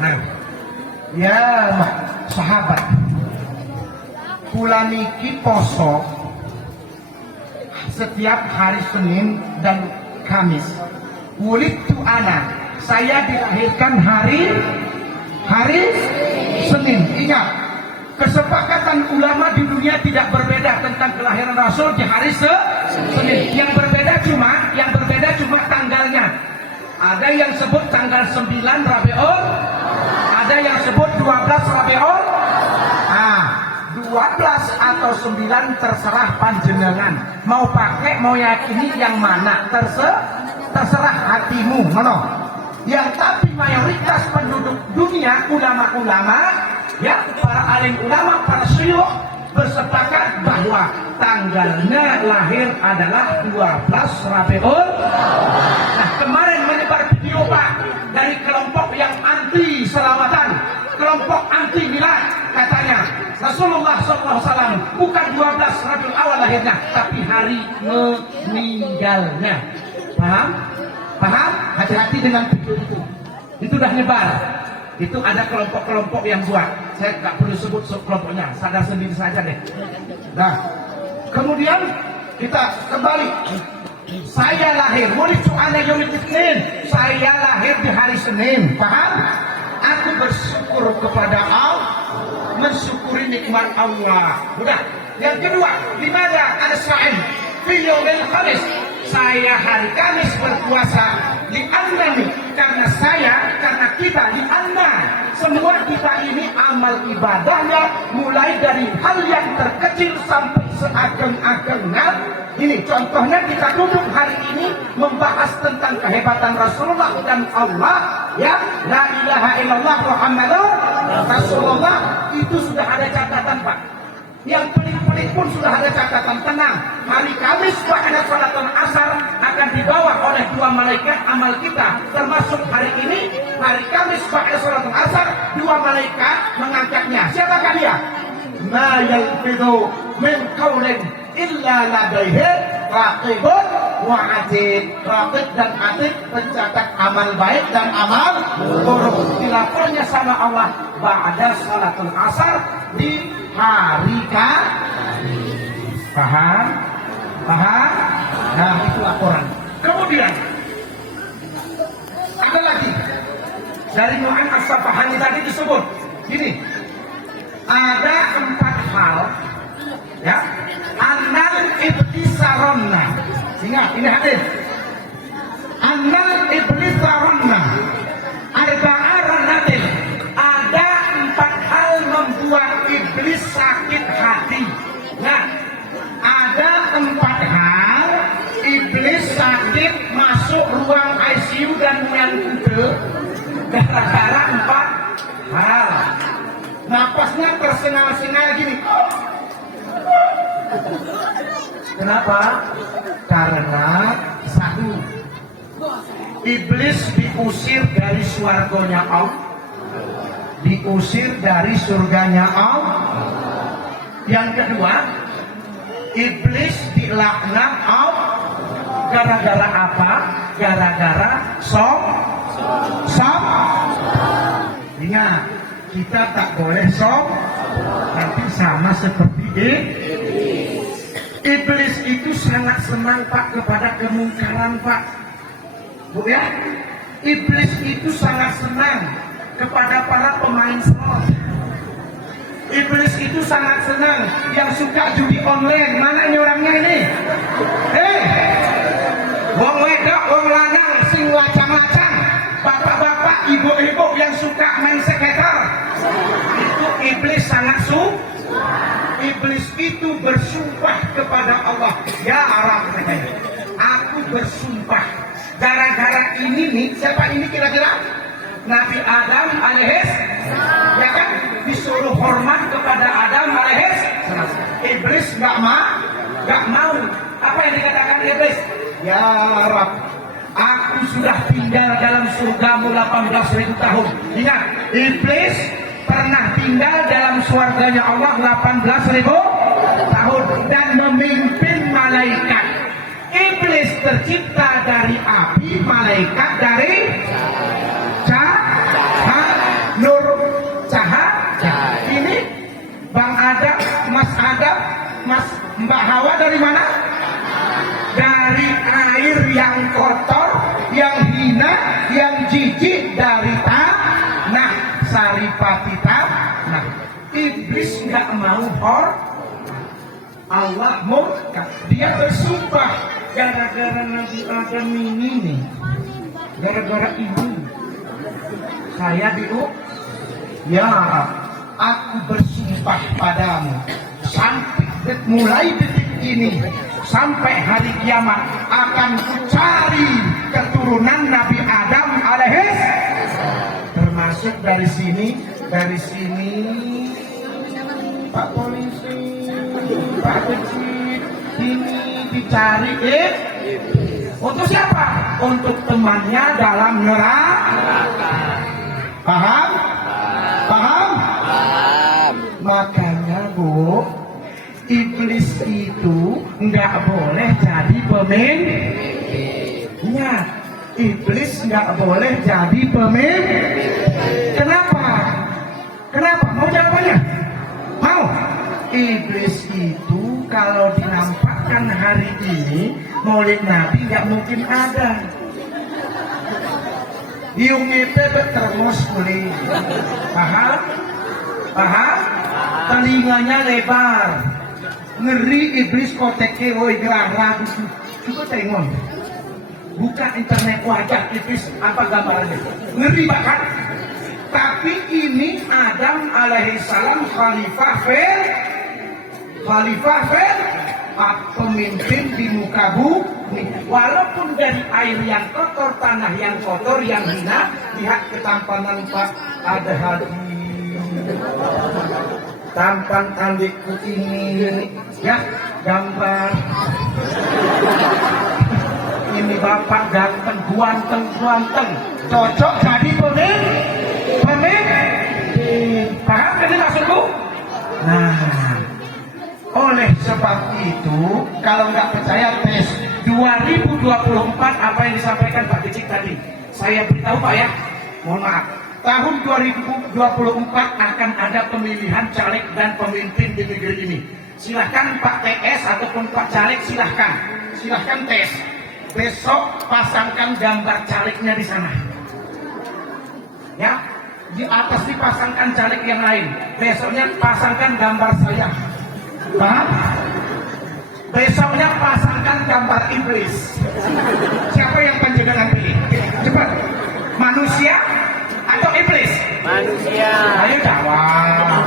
Nah, ya sahabat, kula niki poso setiap hari Senin dan Kamis. Wulidtu ana, saya dilahirkan hari Senin. Ingat, kesepakatan ulama di dunia tidak berbeda tentang kelahiran Rasul di hari Senin. Yang berbeda cuma tanggalnya. Ada yang sebut tanggal 9 Rabiul, ada yang sebut 12 Rabiul. 12 atau 9 terserah panjenengan. Mau pakai, mau yakini yang mana, terserah hatimu. Yang tapi mayoritas penduduk dunia, ulama-ulama, ya para alim ulama, para syuyukh bersepakat bahwa tanggalnya lahir adalah 12 Rabiul. Nah, kemarin menyebar video Pak dari kelompok yang anti selawatan, kelompok anti milad, katanya Rasulullah SAW bukan 12 Rabiul Awal lahirnya, tapi hari meninggalnya. Paham? Hati-hati dengan video itu. Itu udah nyebar. Itu ada kelompok-kelompok yang buat. Saya nggak perlu sebut kelompoknya, sadar sendiri saja deh. Nah, kemudian kita kembali. Saya lahir, wulidtu ana yaumil Itsnin. Saya lahir di hari Senin. Paham? Aku bersyukur kepada Allah, mensyukuri nikmat Allah. Udah. Yang kedua, dimana ada sa'im fi yaumil Khamis. Saya hari Kamis berpuasa li'annani, karena kita li'anna, semua kita ini amal ibadahnya mulai dari hal yang terkecil sampai seageng-agengnya. Ini contohnya, kita duduk hari ini membahas tentang kehebatan Rasulullah dan Allah, ya, la ilaha illallah Muhammadur Rasulullah. Itu sudah ada catatan Pak. Yang pelik-pelik pun sudah ada catatan. Tenang, hari Kamis ba'da salatul asar akan dibawa oleh dua malaikat amal kita. Termasuk hari ini, hari Kamis ba'da salatul asar, dua malaikat mengangkatnya. Siapakah dia? Ma yalfidu min qaulin illa ladaihi raqibun wa atid. Raqib dan atid pencatat amal baik dan amal buruk. Dilapornya sama Allah ba'da salatul asar di hari paham? Nah, itu laporan. Kemudian ada lagi dari Nu'aim As-Safahani tadi disebut gini, ada 4 hal, ya, annal ibtisaronna. Ingat, ini hadis. Annal ibtisaronna arba'aranatin. Ada 4 hal membuat iblis sakit hati. Nah, ada 4 hal iblis sakit masuk ruang ICU dan yang kuda gara-gara 4 hal. Napasnya tersengal-sengal gini. Kenapa? Karena 1, iblis diusir dari swarganya Allah, diusir dari surganya Allah. Yang kedua, iblis dilaknat Allah. Gara-gara apa? Gara-gara ingat, kita tak boleh nanti sama seperti iblis itu sangat senang Pak kepada kemungkaran Pak, Bu ya. Iblis itu sangat senang kepada para pemain slot. Iblis itu sangat senang yang suka judi online. Mana ini orangnya ini? Wong wedok, wong lanang sing lacang-lacang, bapak-bapak, ibu-ibu yang suka main sekitar. Itu iblis sangat Iblis itu bersumpah kepada Allah, ya Arab, aku bersumpah gara-gara ini nih. Siapa ini kira-kira? Nabi Adam alaihis, ya kan, disuruh hormat kepada Adam alaihis. Iblis nggak mau. Apa yang dikatakan iblis? Ya Rab, aku sudah tinggal dalam surgamu 18.000 tahun. Ingat, iblis pernah tinggal dalam surganya Allah 18.000 tahun dan memimpin malaikat. Iblis tercipta dari api, malaikat dari cahaya. Mas Mbak Hawa dari mana? Dari air yang kotor, yang hina, yang jijik, dari tanah. Saripati tanah. Iblis nggak mau Allah murka. Dia bersumpah gara-gara Nabi Adam ini nih, gara-gara ini saya ya aku bersumpah padamu sampai mulai detik ini sampai hari kiamat akan kucari keturunan Nabi Adam alaihis, termasuk dari sini Pak Polisi, Pak Kecil, ini dicari untuk siapa? Untuk temannya dalam neraka. Paham? Paham? Makanya Bu, iblis itu nggak boleh jadi pemimpinnya. Iblis nggak boleh jadi pemimpin. Kenapa? Kenapa? Mau jawabannya? Mau? Iblis itu kalau dinampakkan hari ini Maulid Nabi nggak mungkin ada. Diumite termos kulit. Paham? Paham? Telinganya lebar. Ngeri iblis koteke woi gelara. Coba tengok. Buka internet wajah iblis apa gambarnya. Ngeri bahkan. Tapi ini Adam alaihissalam khalifah pemimpin di muka bumi. Walaupun dari air yang kotor, tanah yang kotor, yang hina, lihat ketampanan Pak ada hati. Tampan adikku ini, ya gambar. Ini bapak ganteng, guanteng, cocok jadi pemimpin. Paham ini maksudku? Nah, oleh sebab itu, kalau nggak percaya tes 2024 apa yang disampaikan Pak Kecik tadi. Saya beritahu Pak ya, mohon maaf. Tahun 2024 akan ada pemilihan caleg dan pemimpin di negeri ini. Silahkan Pak TS ataupun Pak Caleg silahkan tes. Besok pasangkan gambar calegnya di sana. Ya, di atas dipasangkan caleg yang lain. Besoknya pasangkan gambar saya. Pak, besoknya pasangkan gambar iblis. Siapa yang panjenengan pilih? Cepat. Manusia atau iblis? Manusia. Ayo jawab.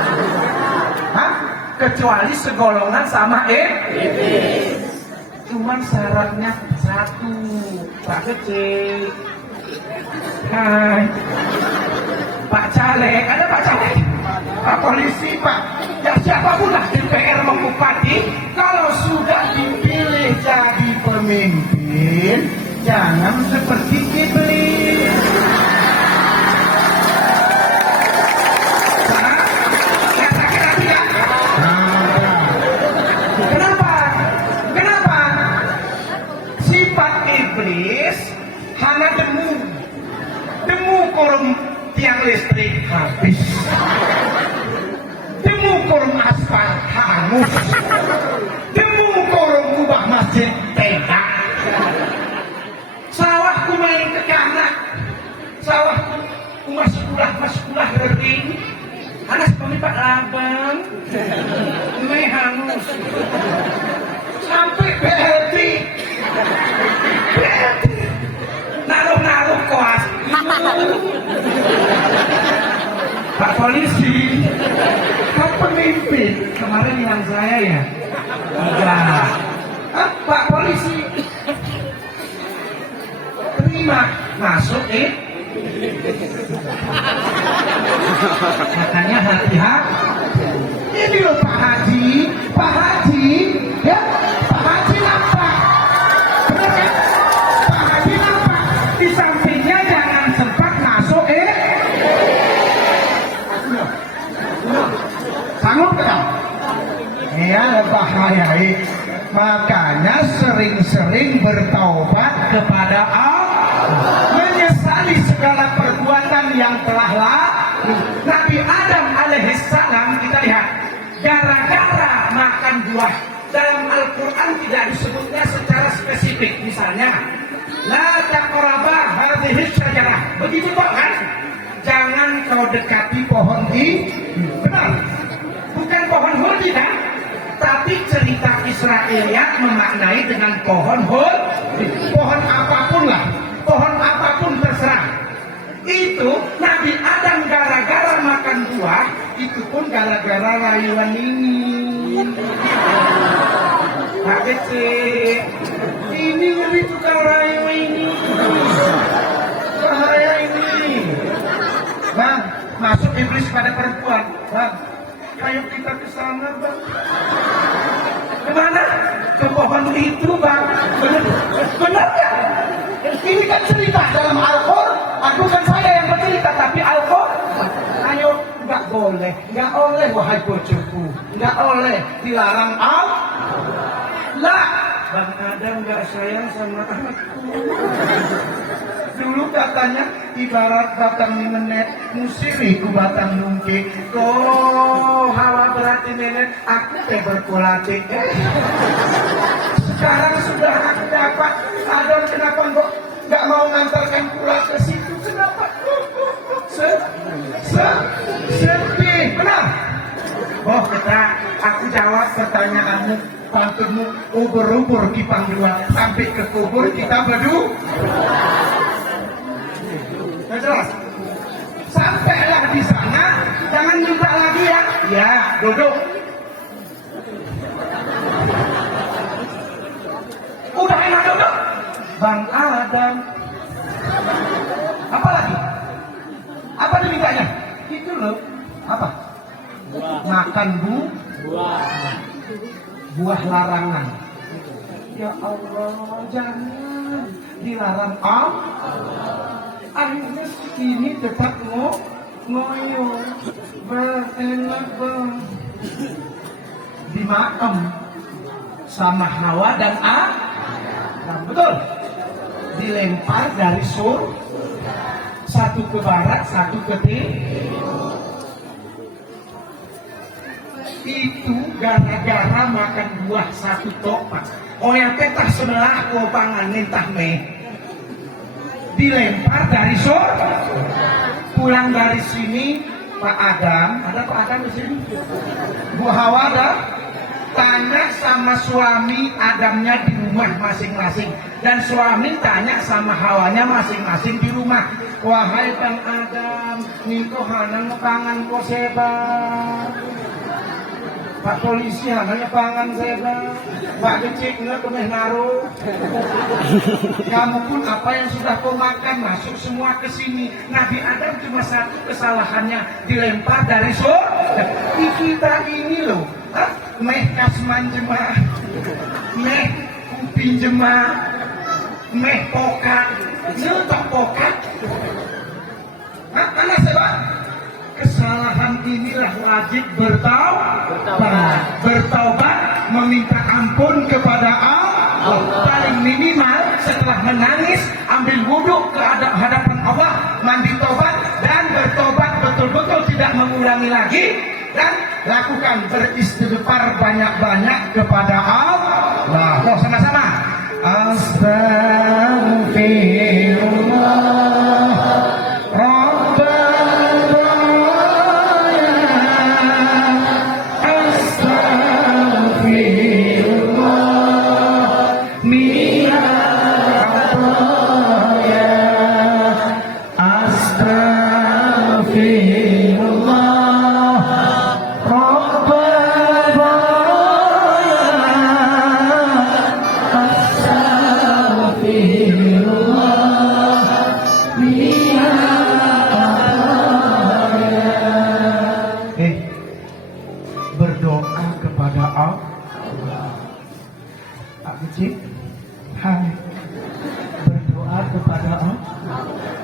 Hah? Kecuali segolongan sama iblis. Cuman syaratnya satu, Pak Kecil. Hai. Pak Caleg, ada Pak Caleg? Pak Polisi, Pak. Ya siapapun lah DPR mau bupati, kalau sudah dipilih jadi pemimpin, jangan seperti iblis. Hana demu korum tiang listrik habis, demu korum aspal hangus, demu korum kubah masjid tegak, sawah kumain ke kanak, sawah kumas sekolah kering, anak pemimpin abang, meh hangus, sampai BLT. Naruh koas. Pak Polisi, Pak pemimpin kemarin yang saya ya. Enggak. Pak Polisi, terima masuk makanya hati-hati. Ini loh Pak Haji, ya Pak Haji nampak. Sanggup tidak? Ya bahaya. Makanya sering-sering bertaubat kepada Allah, menyesali segala perbuatan yang telah lalu. Nabi Adam alaihissalam kita lihat, gara-gara makan buah buah. Dalam Al-Quran tidak disebutnya secara spesifik. Misalnya, la taqraba hadhihi syajarah. Begitu kok kan? Jangan kau dekati pohon ini. Benar? Bukan pohon hurdi kan? Tapi cerita Israiliyat memaknai dengan pohon hurdi. Pohon apapun lah. Pohon apapun terserah. Itu Nabi Adam gara-gara makan buah, itu pun gara-gara rayuan ini. Pak kecil, ini lebih tukang rayu ini. Bahaya ini. Bang, masuk iblis pada perempuan. Bang, ayo kita ke sana, Bang. Kemana? Ke pohon itu, Bang. Benar ya? Ini kan cerita dalam Al-Quran. Bukan saya yang bercerita, tapi Al-Quran. Ayo, nggak boleh, wahai bojoku, nggak oleh, dilarang lah. Bang Adam nggak sayang sama anakku. Dulu katanya ibarat batang nenek musiri ku batang nungki. Oh, hawa berarti nenek aku berkulati. Sekarang sudah aku dapat. Adam kenapa kok nggak mau ngantarkan pula ke situ? Kenapa? Sedih, benar. Oh, aku jawab pertanyaanmu. Pantunmu ubur-ubur kipang dua sampai ke kubur kita berdua. Jelas. Sampailah di sana, jangan minta lagi ya. Ya, duduk. Udah enak duduk. Bang Adam. Apa lagi? Apa dimintanya? Itu loh. Apa? Makan buah larangan. Ya Allah, jangan dilarang akhirnya ini tetap ngoyo. Enak bang. Dimakan sama Hawa dan Adam. Betul. Dilempar dari sur, satu ke barat, satu ke timur. Itu gara-gara makan buah satu topak. Oh yang petah sebelah kopangan nentah meh. Dilempar dari surga. Pulang dari sini Pak Adam, ada Pak Adam di sini. Bu Hawa ada. Tanya sama suami Adamnya di rumah masing-masing, dan suami tanya sama Hawanya masing-masing di rumah. Wahai Bang Adam, niko hanang pangan ko seba. Pak polisi hananya pangan seba. Pak kecik nggak kemeh naruh. Kamu pun apa yang sudah kau makan masuk semua ke sini. Nabi Adam cuma satu kesalahannya, dilempar dari surga. Kita ini loh. Meh kasman jemaah, meh kuping jemaah, meh pokat, nyetok pokat. Karena sebab kesalahan inilah wajib bertaubat, meminta ampun kepada Allah. Paling minimal setelah menangis, ambil wudhu ke hadapan Allah, mandi tobat dan bertobat betul-betul tidak mengulangi lagi. Dan lakukan beristighfar banyak-banyak kepada Allah. Oh, sama-sama. Astaghfirullah Rabbana Astaghfirullah Miyataya Astaghfirullah berdoa kepada Allah. Pak Kecil, hai, berdoa kepada Allah.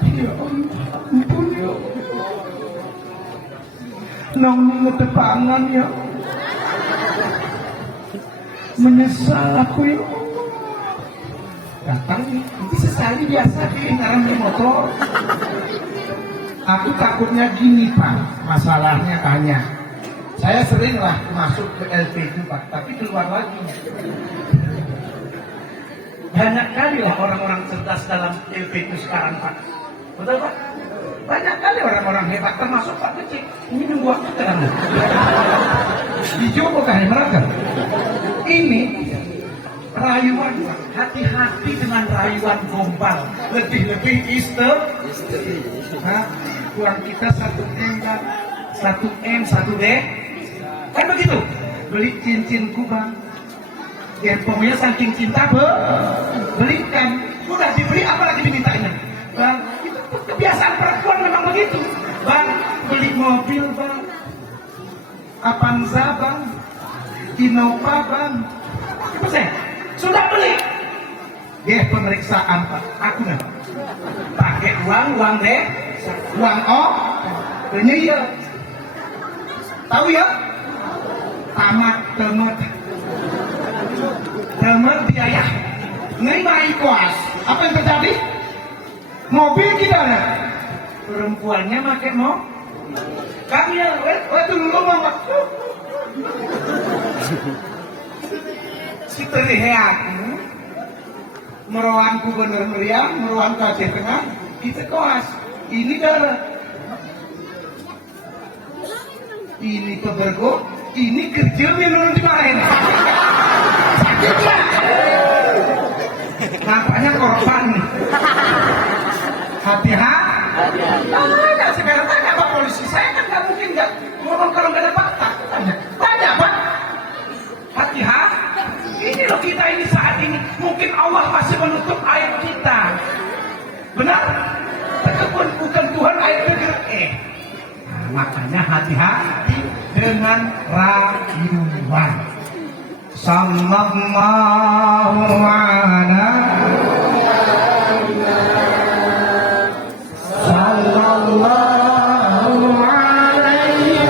Ya Allah, ampun ya. Nong ngetepangan ya. Menyesal aku ya. Datang ini sesali biasa di ngarang di motor. Aku takutnya gini Pak, masalahnya tanya. Saya seringlah masuk ke LP itu Pak, tapi keluar lagi. Banyak kali lah orang-orang cerdas dalam LP itu sekarang Pak. Betul Pak? Banyak kali orang-orang hebat, termasuk Pak Kecik. Ini nunggu waktu kan? Dicoba kan mereka? Ini rayuan Pak. Hati-hati dengan rayuan gombal. Lebih-lebih istri. Nah, kurang kita 1M kan? 1M, 1D. Kan begitu? Beli cincinku Bang. Pokoknya saking cinta belikan. Udah dibeli apa lagi dimintanya? Bang, itu kebiasaan perempuan memang begitu. Bang, beli mobil Bang. Avanza Bang. Innova Bang. Apa sih? Sudah beli. Dia pemeriksaan Pak. Aku nggak pakai uang deh. Uang ini ya. Tahu ya? Tamat biaya. Nilai kuas. Apa yang terjadi? Mobil kita ada. Perempuannya pakai kami ya, waktu dulu mama. Si terlihat. Meruang gubernur meriam, meruang Aceh Tengah, kita kuas. Ini darah. Ini pebergo, ini kerjanya nurun di mana? Sakitnya. Nampaknya korban nih. Hati-hati. Tanya sekarang tanya Pak polisi. Saya kan nggak mungkin nggak ngomong kalau nggak ada fakta. Tanya Pak. Hati-hati. Ini loh kita ini saat ini. Mungkin Allah masih menutup air kita. Benar? Tekepun bukan Tuhan air bergerak. Makanya hati-hati dengan rayuan. Sallallahu alaihi wasallam. Sallallahu alaihi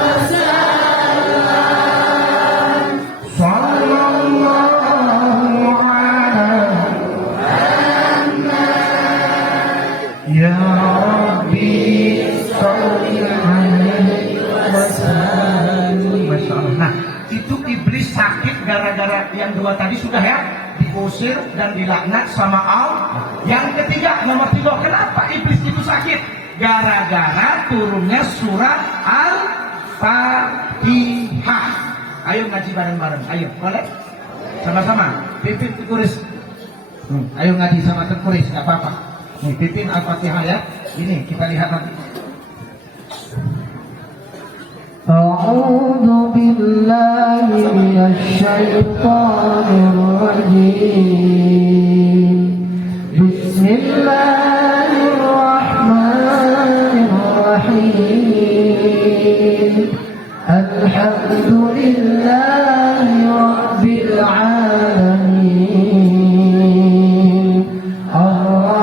ya Rabbi salli alaihi wasallam. Masya Allah. Nah, itu iblis sakit gara-gara yang dua tadi sudah ya, diusir dan dilaknat sama Allah. Yang ketiga, nomor 3, kenapa iblis itu sakit? Gara-gara turunnya surat Al-Fatihah. Ayo ngaji bareng-bareng, ayo, boleh? Sama-sama, pimpin Tekuris. Ayo ngaji sama Tekuris, gak apa-apa. Nih, pimpin Al-Fatihah ya. Ini kita lihat nanti. أعوذ بالله من الشيطان الرجيم بسم الله